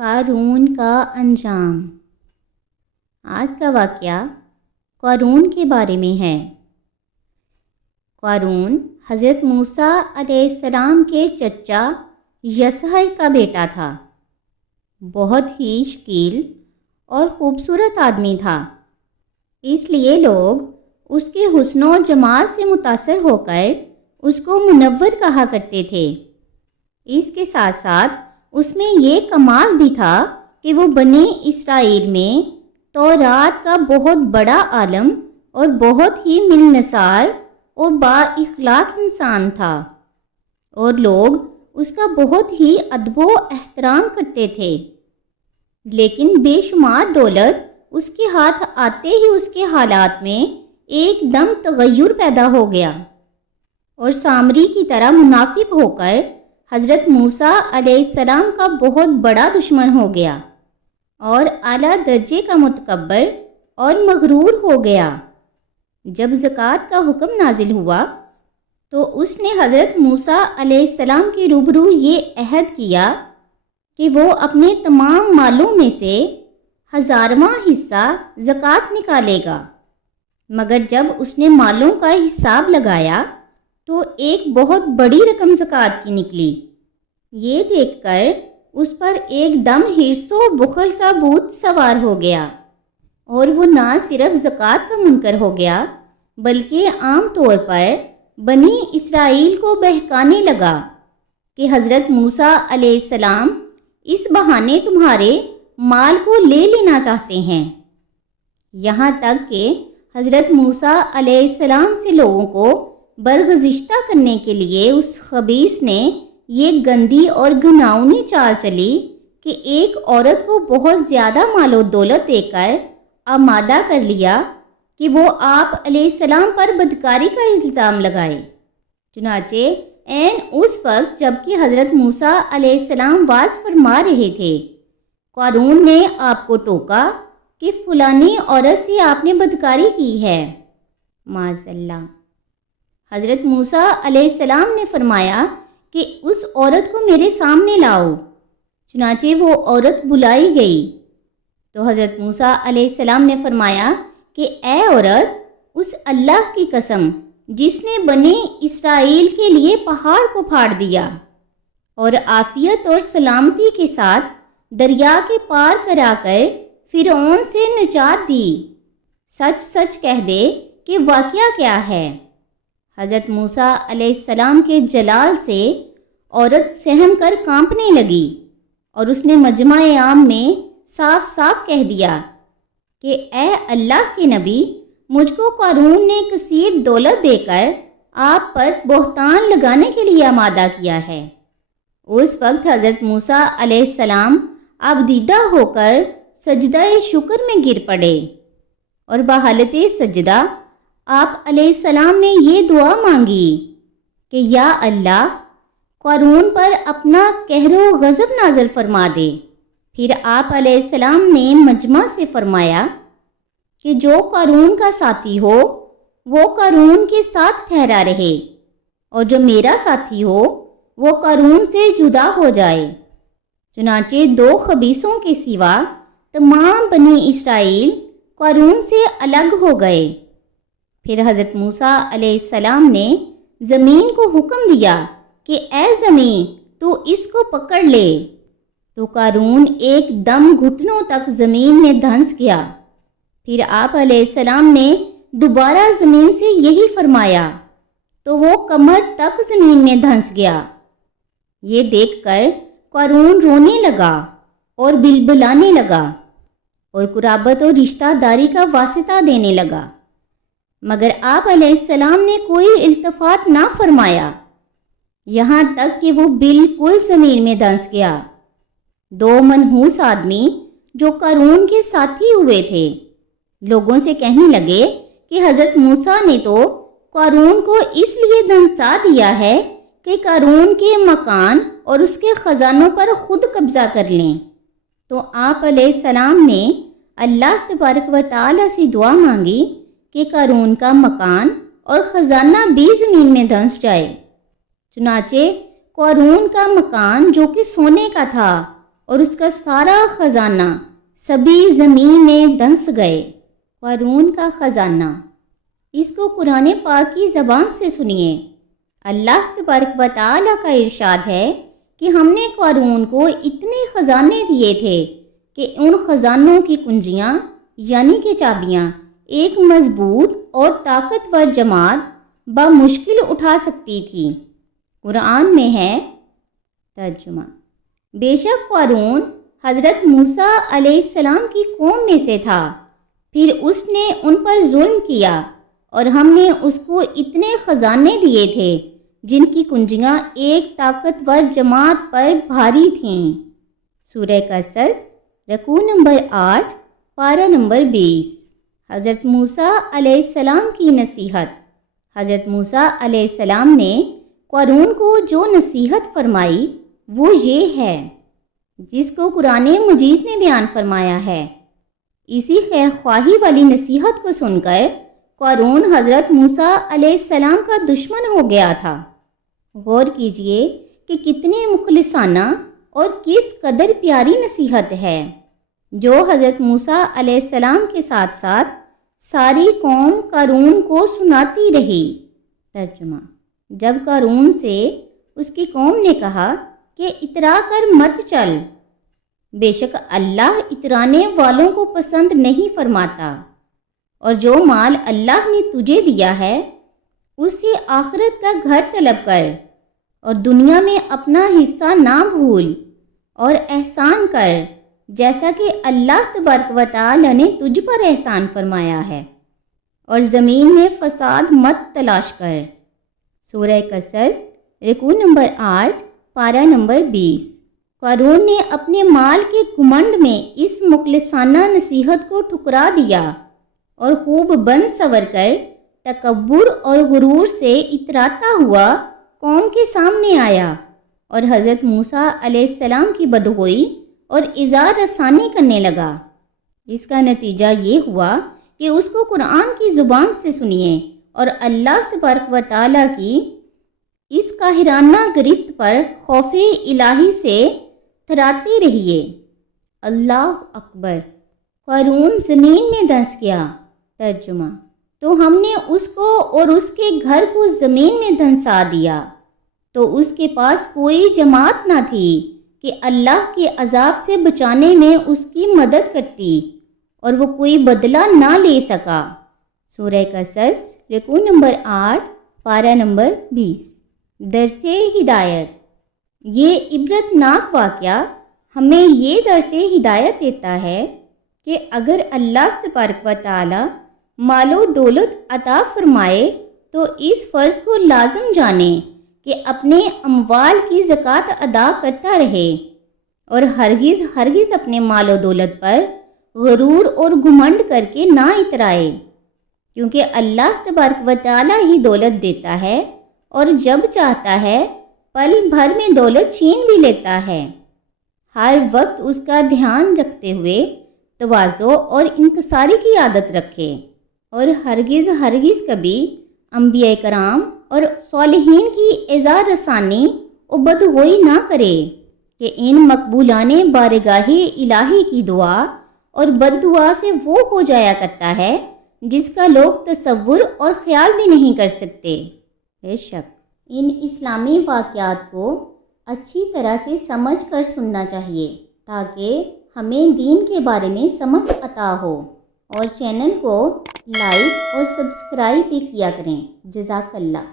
قارون کا انجام۔ آج کا واقعہ قارون کے بارے میں ہے۔ قارون حضرت موسیٰ علیہ السلام کے چچا یسہر کا بیٹا تھا۔ بہت ہی شکیل اور خوبصورت آدمی تھا، اس لیے لوگ اس کے حسن و جمال سے متاثر ہو کر اس کو منور کہا کرتے تھے۔ اس کے ساتھ ساتھ اس میں یہ کمال بھی تھا کہ وہ بنی اسرائیل میں تورات کا بہت بڑا عالم اور بہت ہی ملنسار اور با اخلاق انسان تھا، اور لوگ اس کا بہت ہی ادب و احترام کرتے تھے۔ لیکن بے شمار دولت اس کے ہاتھ آتے ہی اس کے حالات میں ایک دم تغیر پیدا ہو گیا، اور سامری کی طرح منافق ہو کر حضرت موسیٰ علیہ السلام کا بہت بڑا دشمن ہو گیا، اور اعلیٰ درجے کا متکبر اور مغرور ہو گیا۔ جب زکوٰۃ کا حکم نازل ہوا تو اس نے حضرت موسیٰ علیہ السلام کے روبرو یہ عہد کیا کہ وہ اپنے تمام مالوں میں سے 1000واں حصہ زکوٰۃ نکالے گا، مگر جب اس نے مالوں کا حساب لگایا تو ایک بہت بڑی رقم زکوٰۃ کی نکلی۔ یہ دیکھ کر اس پر ایک دم حرص و بخل کا بھوت سوار ہو گیا، اور وہ نہ صرف زکوٰۃ کا منکر ہو گیا بلکہ عام طور پر بنی اسرائیل کو بہکانے لگا کہ حضرت موسیٰ علیہ السلام اس بہانے تمہارے مال کو لے لینا چاہتے ہیں، یہاں تک کہ حضرت موسیٰ علیہ السلام سے لوگوں کو برگزشتہ کرنے کے لیے اس خبیث نے یہ گندی اور گھناؤنی چال چلی کہ ایک عورت کو بہت زیادہ مال و دولت دے کر آمادہ کر لیا کہ وہ آپ علیہ السلام پر بدکاری کا الزام لگائے۔ چنانچہ عین اس وقت جب کہ حضرت موسیٰ علیہ السلام واعظ فرما رہے تھے، قارون نے آپ کو ٹوکا کہ فلانی عورت سے آپ نے بدکاری کی ہے۔ معاذ اللہ۔ حضرت موسیٰ علیہ السلام نے فرمایا کہ اس عورت کو میرے سامنے لاؤ۔ چنانچہ وہ عورت بلائی گئی تو حضرت موسیٰ علیہ السلام نے فرمایا کہ اے عورت، اس اللہ کی قسم جس نے بنی اسرائیل کے لیے پہاڑ کو پھاڑ دیا اور عافیت اور سلامتی کے ساتھ دریا کے پار کرا کر فرعون سے نجات دی، سچ سچ کہہ دے کہ واقعہ کیا ہے۔ حضرت موسیٰ علیہ السلام کے جلال سے عورت سہم کر کانپنے لگی، اور اس نے مجمع عام میں صاف صاف کہہ دیا کہ اے اللہ کے نبی، مجھ کو قارون نے کثیر دولت دے کر آپ پر بہتان لگانے کے لیے آمادہ کیا ہے۔ اس وقت حضرت موسیٰ علیہ السلام ابدیدہ ہو کر سجدہ شکر میں گر پڑے، اور بحالت سجدہ آپ علیہ السلام نے یہ دعا مانگی کہ یا اللہ، قارون پر اپنا قہر و غضب نازل فرما دے۔ پھر آپ علیہ السلام نے مجمع سے فرمایا کہ جو قارون کا ساتھی ہو وہ قارون کے ساتھ ٹھہرا رہے، اور جو میرا ساتھی ہو وہ قارون سے جدا ہو جائے۔ چنانچہ 2 خبیثوں کے سوا تمام بنی اسرائیل قارون سے الگ ہو گئے۔ پھر حضرت موسیٰ علیہ السلام نے زمین کو حکم دیا کہ اے زمین، تو اس کو پکڑ لے، تو قارون ایک دم گھٹنوں تک زمین میں دھنس گیا۔ پھر آپ علیہ السلام نے دوبارہ زمین سے یہی فرمایا تو وہ کمر تک زمین میں دھنس گیا۔ یہ دیکھ کر قارون رونے لگا اور بلبلانے لگا، اور قرابت اور رشتہ داری کا واسطہ دینے لگا، مگر آپ علیہ السلام نے کوئی التفات نہ فرمایا، یہاں تک کہ وہ بالکل زمین میں دھنس گیا۔ 2 منحوس آدمی جو قارون کے ساتھی ہوئے تھے لوگوں سے کہنے لگے کہ حضرت موسیٰ نے تو قارون کو اس لیے دھنسا دیا ہے کہ قارون کے مکان اور اس کے خزانوں پر خود قبضہ کر لیں۔ تو آپ علیہ السلام نے اللہ تبارک و تعالی سے دعا مانگی کہ قارون کا مکان اور خزانہ بھی زمین میں دھنس جائے۔ چنانچہ قارون کا مکان جو کہ سونے کا تھا اور اس کا سارا خزانہ سبھی زمین میں دھنس گئے۔ قارون کا خزانہ، اس کو قرآن پاک کی زبان سے سنیے۔ اللہ تبارک و تعالیٰ کا ارشاد ہے کہ ہم نے قارون کو اتنے خزانے دیے تھے کہ ان خزانوں کی کنجیاں یعنی کہ چابیاں ایک مضبوط اور طاقتور جماعت بمشکل اٹھا سکتی تھی۔ قرآن میں ہے ترجمہ: بے شک قارون حضرت موسیٰ علیہ السلام کی قوم میں سے تھا، پھر اس نے ان پر ظلم کیا اور ہم نے اس کو اتنے خزانے دیے تھے جن کی کنجیاں ایک طاقتور جماعت پر بھاری تھیں۔ سورہ قصص رکوع نمبر 8 پارہ نمبر 20۔ حضرت موسیٰ علیہ السلام کی نصیحت۔ حضرت موسیٰ علیہ السلام نے قارون کو جو نصیحت فرمائی وہ یہ ہے جس کو قرآن مجید نے بیان فرمایا ہے۔ اسی خیر خواہی والی نصیحت کو سن کر قارون حضرت موسیٰ علیہ السلام کا دشمن ہو گیا تھا۔ غور کیجئے کہ کتنے مخلصانہ اور کس قدر پیاری نصیحت ہے جو حضرت موسیٰ علیہ السلام کے ساتھ ساتھ ساری قوم قارون کو سناتی رہی۔ ترجمہ: جب قارون سے اس کی قوم نے کہا کہ اترا کر مت چل، بے شک اللہ اترانے والوں کو پسند نہیں فرماتا، اور جو مال اللہ نے تجھے دیا ہے اس سے آخرت کا گھر طلب کر اور دنیا میں اپنا حصہ نہ بھول اور احسان کر جیسا کہ اللہ تبارک و تعالی نے تجھ پر احسان فرمایا ہے، اور زمین میں فساد مت تلاش کر۔ سورہ قصص رکوع نمبر 8 پارہ نمبر 20۔ قارون نے اپنے مال کے گھمنڈ میں اس مخلصانہ نصیحت کو ٹھکرا دیا اور خوب بن سور کر تکبر اور غرور سے اتراتا ہوا قوم کے سامنے آیا اور حضرت موسیٰ علیہ السلام کی بدگوئی اور اظہار رسانی کرنے لگا۔ اس کا نتیجہ یہ ہوا کہ اس کو قرآن کی زبان سے سنیے اور اللہ تبارک و تعالیٰ کی اس قاہرانہ گرفت پر خوف الہی سے تھراتے رہیے۔ اللہ اکبر۔ قارون زمین میں دھنس گیا۔ ترجمہ: تو ہم نے اس کو اور اس کے گھر کو زمین میں دھنسا دیا، تو اس کے پاس کوئی جماعت نہ تھی کہ اللہ کے عذاب سے بچانے میں اس کی مدد کرتی، اور وہ کوئی بدلہ نہ لے سکا۔ سورہ قصص رکوع نمبر 8 پارہ نمبر 20۔ درس ہدایت۔ یہ عبرت ناک واقعہ ہمیں یہ درس ہدایت دیتا ہے کہ اگر اللہ تبارک و تعالی مال و دولت عطا فرمائے تو اس فرض کو لازم جانیں کہ اپنے اموال کی زکوٰۃ ادا کرتا رہے اور ہرگز اپنے مال و دولت پر غرور اور گھمنڈ کر کے نہ اترائے، کیونکہ اللہ تبارک و تعالی ہی دولت دیتا ہے اور جب چاہتا ہے پل بھر میں دولت چھین بھی لیتا ہے۔ ہر وقت اس کا دھیان رکھتے ہوئے تواضع اور انکساری کی عادت رکھے، اور ہرگز کبھی انبیاء کرام اور صالحین کی اعزاز رسانی و بدگوئی نہ کرے کہ ان مقبولانے بارگاہ الہی کی دعا اور بد دعا سے وہ ہو جایا کرتا ہے جس کا لوگ تصور اور خیال بھی نہیں کر سکتے۔ بے شک ان اسلامی واقعات کو اچھی طرح سے سمجھ کر سننا چاہیے تاکہ ہمیں دین کے بارے میں سمجھ عطا ہو، اور چینل کو لائک اور سبسکرائب بھی کیا کریں۔ جزاک اللہ۔